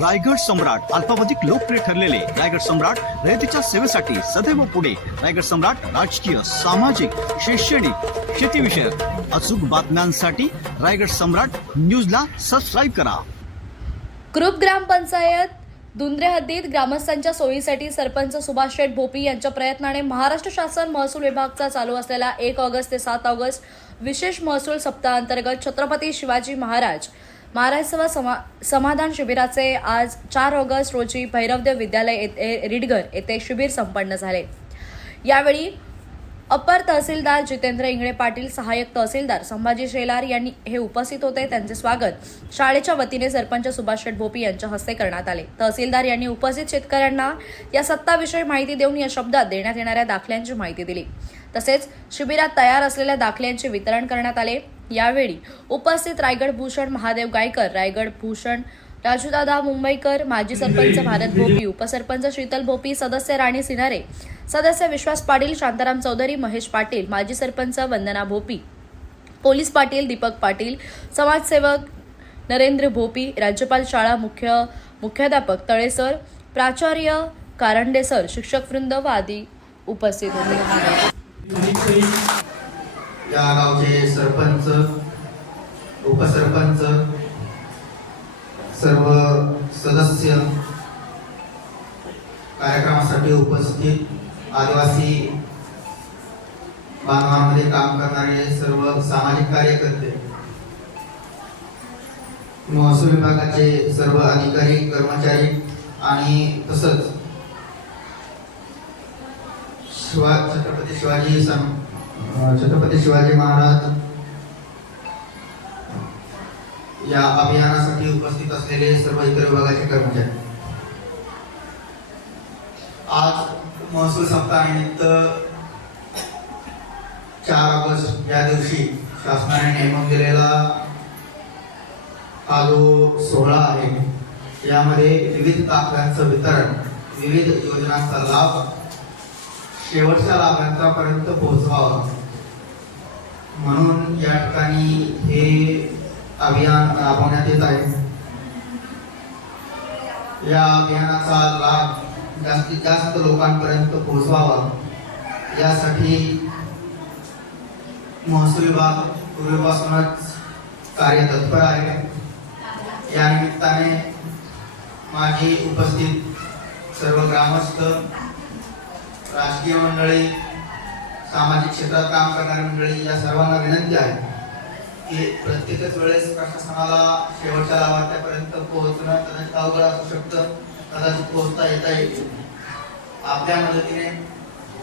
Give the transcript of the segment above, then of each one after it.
रायगड सम्राट अल्पावधिक लोकप्रिय ठरलेले रायगड सम्राट रयतेच्या सेवेसाठी सदैव पुढे. रायगड सम्राट राजकीय सामाजिक शैक्षणिक शेतीविषयक अचूक बातम्यांसाठी रायगड सम्राट न्यूजला सबस्क्राईब करा. ग्रुप ग्रामपंचायत दुंद्रे हद्दीत ग्रामस्थांच्या सोयीसाठी सरपंच सुभाष शेठ भोपी यांच्या प्रयत्नाने महाराष्ट्र शासन महसूल विभागचा चालू असलेला एक ऑगस्ट ते सात ऑगस्ट विशेष महसूल सप्ताहांतर्गत छत्रपती शिवाजी महाराज महाराज समा समाधान शिबिराचे आज चार ऑगस्ट रोजी भैरवदेव विद्यालय येथे रिडगर येथे शिबिर संपन्न झाले. यावेळी अपर तहसीलदार जितेंद्र इंगळे पाटील सहाय्यक तहसीलदार संभाजी शेलार यांनी हे उपस्थित होते. त्यांचे स्वागत शाळेच्या वतीने सरपंच सुभाष शेठ भोपी यांच्या हस्ते करण्यात आले. तहसीलदार यांनी उपस्थित शेतकऱ्यांना या सत्ताविषयी माहिती देऊन या शब्दात देण्यात येणाऱ्या दाखल्यांची माहिती दिली. तसेच शिबिरात तयार असलेल्या दाखल्यांचे वितरण करण्यात आले. यावेळी उपस्थित रायगड भूषण महादेव गायकर रायगड भूषण राजूदादा मुंबईकर माजी सरपंच भारत भोपी उपसरपंच शीतल भोपी सदस्य राणी सिनारे सदस्य विश्वास पाटील शांताराम चौधरी महेश पाटील माजी सरपंच वंदना भोपी पोलीस पाटील दीपक पाटील समाजसेवक नरेंद्र भोपी राज्यपाल शाळा मुख्य मुख्याध्यापक तळेसर प्राचार्य कारंडे सर शिक्षक वृंद व आदी उपस्थित होते. या गावचे सरपंच उपसरपंच सर्व सदस्य कार्यक्रमासाठी उपस्थित आदिवासी बांधवांमध्ये काम करणारे सर्व सामाजिक कार्यकर्ते महसूल विभागाचे सर्व अधिकारी कर्मचारी आणि तसंच शिवा छत्रपती शिवाजी सम छत्रपती शिवाजी महाराज या अभियानासाठी उपस्थित असलेले सर्व इतर विभागाचे कर्मचारी. आज महसूल सप्ताहानिमित्त चार ऑगस्ट या दिवशी शासनाने नेमून दिलेला हा जो सोहळा आहे यामध्ये विविध दाखल्यांचं वितरण विविध योजनांचा लाभ शेवटच्या लाभांतापर्यंत पोहोचवावं. म्हणून या ठिकाणी हे अभियान राबवण्यात येत आहे. या अभियानाचा लाभ जास्तीत जास्त लोकांपर्यंत पोहोचवावा. यासाठी महसूल विभाग पूर्वीपासूनच कार्य तत्पर आहे. या निमित्ताने माझी उपस्थित सर्व ग्रामस्थ राजकीय मंडळी सामाजिक क्षेत्रात काम करणारी मंडळी या सर्वांना विनंती आहे की प्रत्येकच वेळेस प्रशासनाला शेवटच्या लाभार्थ्यापर्यंत पोहोचणं कदाचित अवघड असू शकतं कदाचित पोहोचता येता येईल. आपल्या मदतीने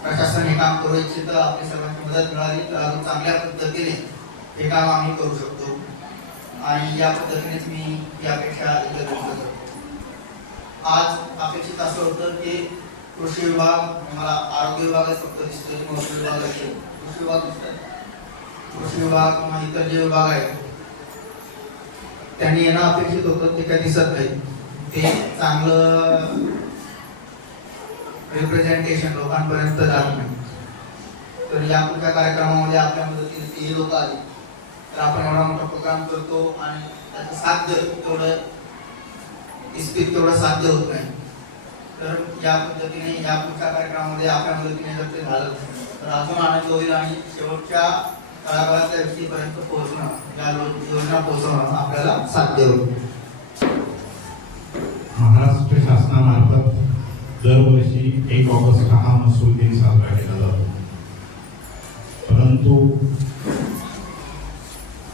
प्रशासन हे काम करू इच्छितं आपली सर्वांची मदत मिळाली तर अजून चांगल्या पद्धतीने हे काम आम्ही करू शकतो. आणि या पद्धतीनेच मी यापेक्षा अपेक्षा आज अपेक्षित असं होतं की कृषी विभाग मला आरोग्य विभागच फक्त दिसतोय महसूल विभाग असेल कृषी विभाग दिसतोय. कृषी विभाग किंवा इतर जे विभाग आहेत त्यांनी येणं अपेक्षित होतं ते काही दिसत नाही. ते चांगलं रिप्रेझेंटेशन लोकांपर्यंत जात नाही. तर या पुढच्या कार्यक्रमामध्ये आपल्या मदतीने ते लोक आले. तर आपण एवढा मोठा प्रोग्राम करतो आणि त्याचं साध्य तेवढं इस्पित तेवढं साध्य होत नाही. तर या पद्धतीने या पुढच्या कार्यक्रमामध्ये आपल्या मदतीने जर ते झालं तर अजून आनंद होईल आणि शेवटच्या तळागाळातल्या व्यक्तीपर्यंत पोहोचणं या योजना पोहोचवणं आपल्याला साध्य होईल. महाराष्ट्र शासनामार्फत दरवर्षी एक ऑगस्ट हा महसूल दिन साजरा केला जातो. परंतु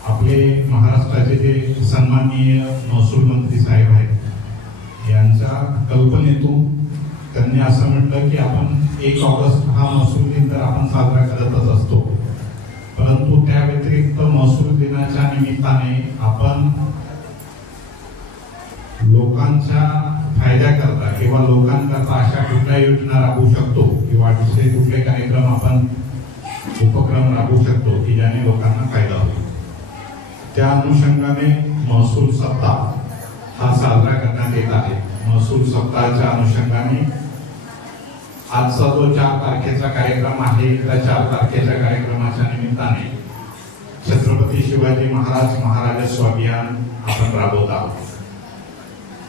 आपले महाराष्ट्राचे जे सन्माननीय महसूल मंत्री साहेब आहेत यांच्या कल्पनेतून त्यांनी असं म्हटलं की आपण एक ऑगस्ट हा महसूल दिन तर आपण साजरा करतच असतो. परंतु त्या व्यतिरिक्त महसूल दिनाच्या निमित्ताने आपण लोकांच्या फायद्याकरता किंवा लोकांकरता अशा कुठल्या योजना राबवू शकतो किंवा दुसरे कुठले कार्यक्रम आपण उपक्रम राबवू शकतो की ज्याने लोकांना फायदा होईल. त्या अनुषंगाने महसूल सत्ता हा साजरा करण्यात येत आहे. महसूल सप्ताहाच्या अनुषंगाने आजचा जो चार तारखेचा कार्यक्रम आहे त्या चार तारखेच्या कार्यक्रमाच्या निमित्ताने छत्रपती शिवाजी महाराज महाराजस्व अभियान आपण राबवत आहोत.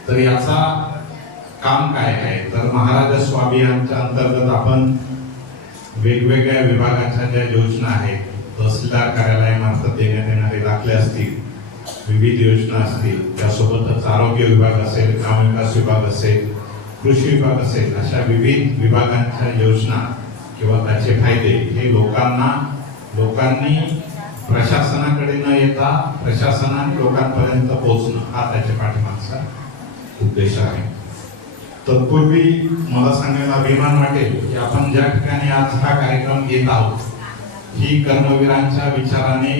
तर याचा काम काय आहे? तर महाराजा स्वाभियानच्या अंतर्गत आपण वेगवेगळ्या विभागाच्या ज्या योजना आहेत तहसीलदार कार्यालयामार्फत देण्यात येणारे दाखले असतील विविध योजना असतील त्यासोबतच आरोग्य विभाग असेल ग्रामविकास विभाग असेल कृषी विभाग असेल अशा विविध विभागांच्या योजना किंवा त्याचे फायदे हे लोकांना लोकांनी प्रशासनाकडे न येता प्रशासनाने लोकांपर्यंत पोहोचणं हा त्याच्या पाठीमागचा उद्देश आहे. तत्पूर्वी मला सांगायला अभिमान वाटेल की आपण ज्या ठिकाणी आज हा कार्यक्रम घेत आहोत ही कर्मवीरांच्या विचाराने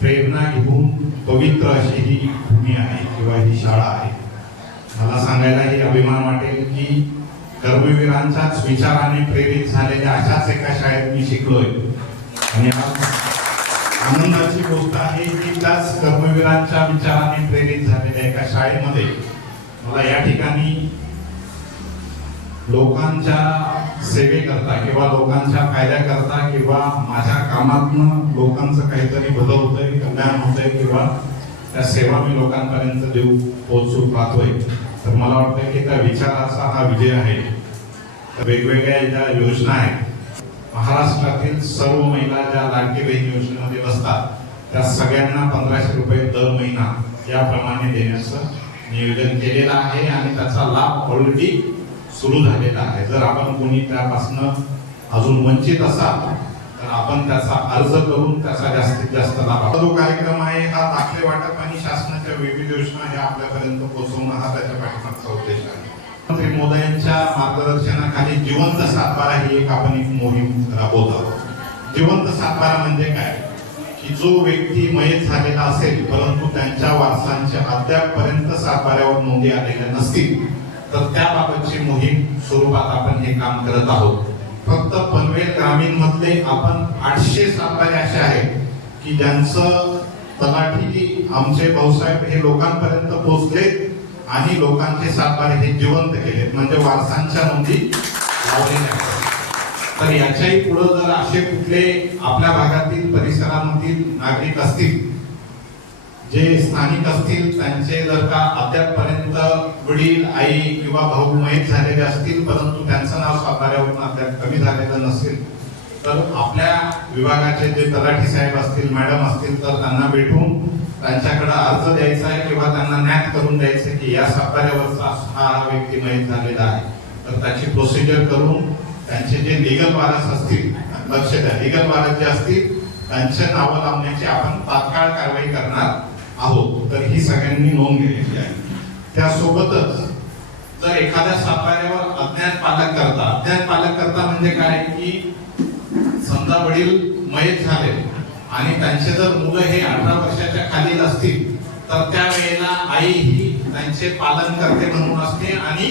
प्रेरणा घेऊन पवित्र अशी ही भूमी आहे किंवा ही शाळा आहे. मला सांगायलाही अभिमान वाटेल की कर्मवीरांचाच विचाराने प्रेरित झालेल्या अशाच एका शाळेत मी शिकलोय. आणि आज आनंदाची गोष्ट आहे की त्याच कर्मवीरांच्या विचाराने प्रेरित झालेल्या एका शाळेमध्ये मला या ठिकाणी लोकांच्या सेवेकरता किंवा लोकांच्या फायद्याकरता किंवा माझ्या कामातनं लोकांचं काहीतरी बदल होतंय कल्याण होतंय किंवा त्या सेवा मी लोकांपर्यंत देऊ पोचू पाहतोय. तर मला वाटतं की त्या विचाराचा हा विजय आहे. तर वेगवेगळ्या ज्या योजना आहेत महाराष्ट्रातील सर्व महिला ज्या लाडकी बहीण योजनेमध्ये बसतात त्या सगळ्यांना पंधराशे रुपये दर महिना याप्रमाणे देण्याचं नियोजन केलेलं आहे आणि त्याचा लाभ ऑलरेडी सुरू झालेला आहे. जर आपण कोणी त्यापासनं अजून वंचित असाल तर आपण त्याचा अर्ज करून त्याचा जास्तीत जास्त लाभ जो कार्यक्रम आहे हा दाखले वाटप आणि शासनाच्या विविध योजना ह्या आपल्यापर्यंत पोहोचवणं हा त्याच्या पाठीमागचा उद्देश आहे. मंत्री मोदयांच्या मार्गदर्शनाखाली जिवंत सातबारा ही एक आपण एक मोहीम राबवत आहोत. जिवंत सातबारा म्हणजे काय? की जो व्यक्ती मयत झालेला असेल परंतु त्यांच्या वारसांच्या अद्यापपर्यंत सातबाऱ्यावर नोंदी आलेल्या नसतील तर त्याबाबतची मोहीम स्वरूपात आपण हे काम करत आहोत. फक्त पनवेल ग्रामीण मधले आपण आठशे सातबारे असे आहेत की ज्यांचं तलाठी आमचे भाऊसाहेब हे लोकांपर्यंत पोहोचले आणि लोकांचे सातबारे हे जिवंत केलेत. म्हणजे वारसांच्या नोंदी लावलेल्या तर याच्याही पुढे जर असे कुठले आपल्या भागातील परिसरामधील नागरिक असतील जे स्थानिक असतील त्यांचे जर का अद्यापपर्यंत वडील आई किंवा भाऊ मयत झालेले असतील परंतु त्यांचं नाव साताऱ्यावरून अद्याप कमी झालेलं नसेल तर आपल्या विभागाचे जे तलाठी साहेब असतील मॅडम असतील तर त्यांना भेटून त्यांच्याकडे अर्ज द्यायचा आहे किंवा त्यांना ज्ञात करून द्यायचं आहे की या साताऱ्यावरचा हा व्यक्ती मयत झालेला आहे. तर त्याची प्रोसिजर करून त्यांचे जे लिगल वारस असतील लक्ष द्या. लिगल वारस जे असतील त्यांच्या नावं लावण्याची आपण तात्काळ कारवाई करणार. आहोत तर ही सगळ्यांनी नोंद घेण्याची आहे. त्यासोबतच जर एखाद्या साताऱ्यावर अज्ञात पालक करता अज्ञात पालक करता म्हणजे काय? की समजा वडील मयत झाले आणि त्यांचे जर मुलं हे अठरा वर्षाच्या खालील असतील तर त्या वेळेला आई ही त्यांचे पालन करते म्हणून असते आणि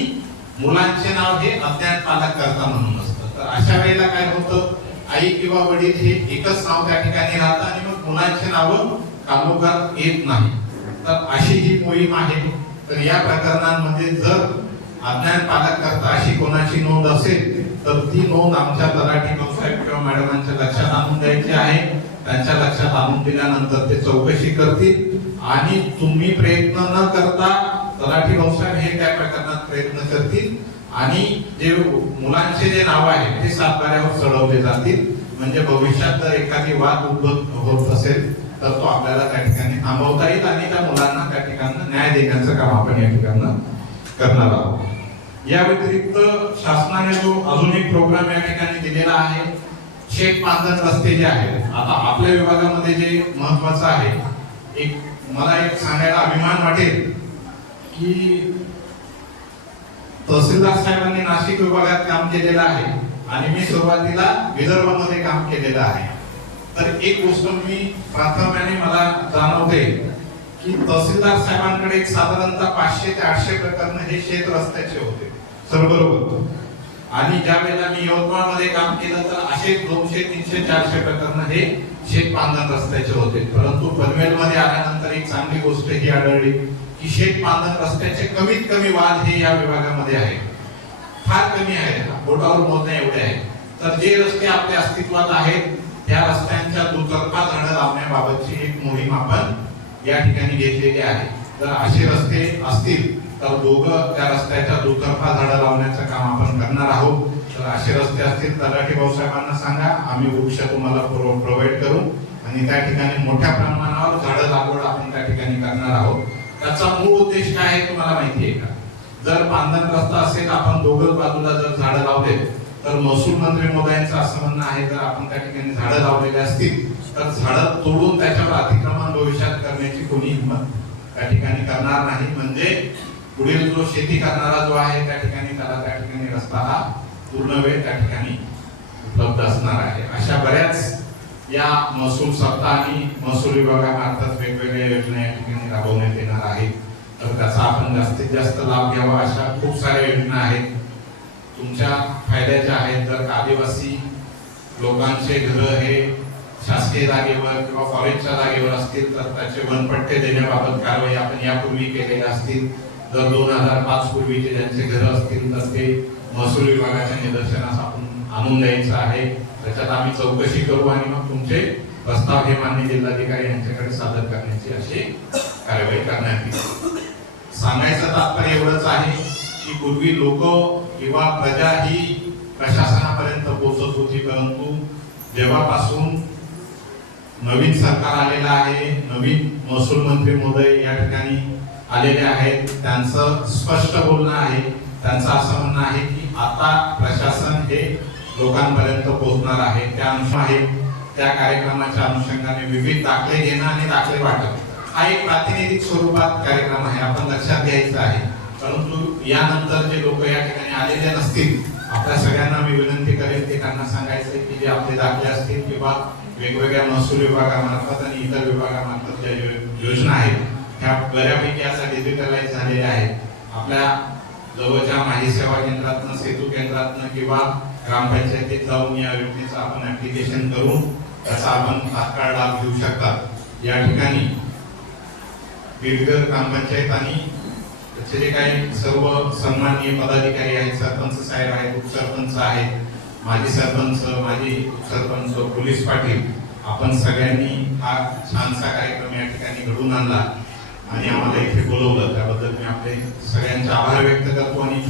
मुलांचे नाव हे अज्ञात पालक करता म्हणून असतं. तर अशा वेळेला काय होतं? आई किंवा वडील हे एकच नाव त्या ठिकाणी राहतं आणि मग मुलांचे नावं कालोखात येत नाही. तर अशी ही मोहीम आहे तर या प्रकरणांमध्ये जर अज्ञान पालक करता अशी कोणाची नोंद असेल तर ती नोंद आमच्या तलाठी भाऊसाहेब किंवा मॅडमांच्या लक्षात आणून द्यायची आहे. त्यांच्या लक्षात आणून दिल्यानंतर ते चौकशी करतील. आणि तुम्ही प्रयत्न न करता तलाठी भाऊसाहेब हे त्या प्रकरणात प्रयत्न करतील. आणि जे मुलांचे जे नाव आहे ते सातबाऱ्यावर चढवले जातील. म्हणजे भविष्यात जर एखादी वाद उद्भव होत असेल तर तो आपल्याला त्या ठिकाणी थांबवता येईल आणि त्या मुलांना त्या ठिकाणी न्याय देण्याचं काम आपण या ठिकाणी करणार आहोत. या व्यतिरिक्त शासनाने जो अजून एक प्रोग्राम या ठिकाणी दिलेला आहे शेत पांधन रस्ते जे आहेत आता आपल्या विभागामध्ये जे महत्वाचं आहे एक मला एक सांगायला अभिमान वाटेल की तहसीलदार साहेबांनी नाशिक विभागात काम केलेलं आहे आणि मी सुरुवातीला विदर्भामध्ये काम केलेलं आहे. तर एक गोष्ट मी प्राथम्याने मला जाणवते की तहसीलदार साहेबांकडे साधारणतः पाचशे ते आठशे प्रकरण हे शेत रस्त्याचे होते. सर्वबरोबर आणि ज्या वेळेला मी यवतमाळमध्ये काम केलं तर असे दोनशे तीनशे चारशे प्रकरण हे शेत बांधण रस्त्याचे होते. परंतु पनवेलमध्ये आल्यानंतर एक चांगली गोष्ट ही आढळली की शेत बांधण रस्त्याचे कमीत कमी वाद हे या विभागामध्ये आहे. फार कमी आहे. बोटावर मोजण्या एवढे आहे तर जे रस्ते आपल्या अस्तित्वात आहेत त्या रस्त्यांच्या दुतर्फा झाडं लावण्याबाबतची एक मोहीम आपण या ठिकाणी घेतलेली आहे. तर असे रस्ते असतील तर दोघं त्या रस्त्याच्या दुतर्फा झाडं लावण्याचं काम आपण करणार आहोत. तर असे रस्ते असतील तलाठी भाऊसाहेबांना सांगा. आम्ही वृक्ष तुम्हाला प्रोव्हाइड करू. आणि त्या ठिकाणी मोठ्या प्रमाणावर झाडं लागवड आपण त्या ठिकाणी करणार आहोत. त्याचा मूळ उद्देश काय आहे तुम्हाला माहिती आहे का? जर पांधन रस्ता असेल आपण दोघं बाजूला जर झाडं लावले तर महसूल मंत्री महोदयांचं असं म्हणणं आहे जर आपण त्या ठिकाणी झाडं लावलेली असतील तर झाडं तोडून त्याच्यावर अतिक्रमण भविष्यात करण्याची कोणी हिंमत त्या ठिकाणी करणार नाही. म्हणजे पुढील जो शेती करणारा जो आहे त्या ठिकाणी त्याला त्या ठिकाणी रस्ता हा पूर्ण वेळ त्या ठिकाणी उपलब्ध असणार आहे. अशा बऱ्याच या महसूल सप्ताह आणि महसूल विभागामार्फत वेगवेगळ्या योजना या ठिकाणी राबवण्यात येणार आहेत. तर त्याचा आपण जास्तीत जास्त लाभ घ्यावा अशा खूप साऱ्या योजना आहेत. तुमच्या फायद्याच्या आहेत जर आदिवासी लोकांचे घर हे शासकीय जागेवर किंवा फॉरेस्टच्या जागेवर असतील तर त्याचे वनपट्टे देण्याबाबत कारवाई आपण यापूर्वी केलेल्या असतील. जर दोन हजार पाच पूर्वीचे ज्यांचे घर असतील तर ते महसूल विभागाच्या निदर्शनास आपण आणून द्यायचं आहे. त्याच्यात आम्ही चौकशी करू आणि मग तुमचे प्रस्ताव हे मान्य जिल्हाधिकारी यांच्याकडे सादर करण्याची अशी कार्यवाही करण्यात येईल. सांगायचं तात्पर्य एवढंच आहे की पूर्वी लोक किंवा प्रजा ही प्रशासनापर्यंत पोहोचत होती परंतु जेव्हापासून नवीन सरकार आलेलं आहे नवीन महसूल मंत्री महोदय या ठिकाणी आलेले आहेत त्यांचं स्पष्ट बोलणं आहे त्यांचं असं म्हणणं आहे की आता प्रशासन हे लोकांपर्यंत पोहोचणार आहे. त्या अंश आहे त्या कार्यक्रमाच्या अनुषंगाने विविध दाखले घेणं आणि दाखले वाटप. हा एक प्रातिनिधिक स्वरूपात कार्यक्रम आहे आपण लक्षात घ्यायचं आहे. परंतु यानंतर जे लोक या ठिकाणी आलेले नसतील आपल्या सगळ्यांना मी विनंती करेन ते त्यांना सांगायचं की जे आपले दाखले असतील किंवा वेगवेगळ्या महसूल विभागामार्फत आणि इतर विभागामार्फत ज्या योजना आहेत ह्या बऱ्यापैकी असा डिजिटलाइज झालेल्या आहेत. आपल्या जवळच्या माहिती सेवा केंद्रातनं सेतू केंद्रातनं किंवा ग्रामपंचायतीत जाऊन या योजनेचं आपण ऍप्लिकेशन करून त्याचा आपण तात्काळ लाभ घेऊ शकतात या ठिकाणी बीडगर ग्रामपंचायत आणि त्याचे जे काही सर्व सन्माननीय पदाधिकारी आहेत सरपंच साहेब आहेत उपसरपंच आहेत माजी सरपंच माजी उपसरपंच पोलीस पाटील आपण सगळ्यांनी हा छानसा कार्यक्रम या ठिकाणी घडून आणला आणि आम्हाला इथे बोलवलं. त्याबद्दल मी आपले सगळ्यांचे आभार व्यक्त करतो आणि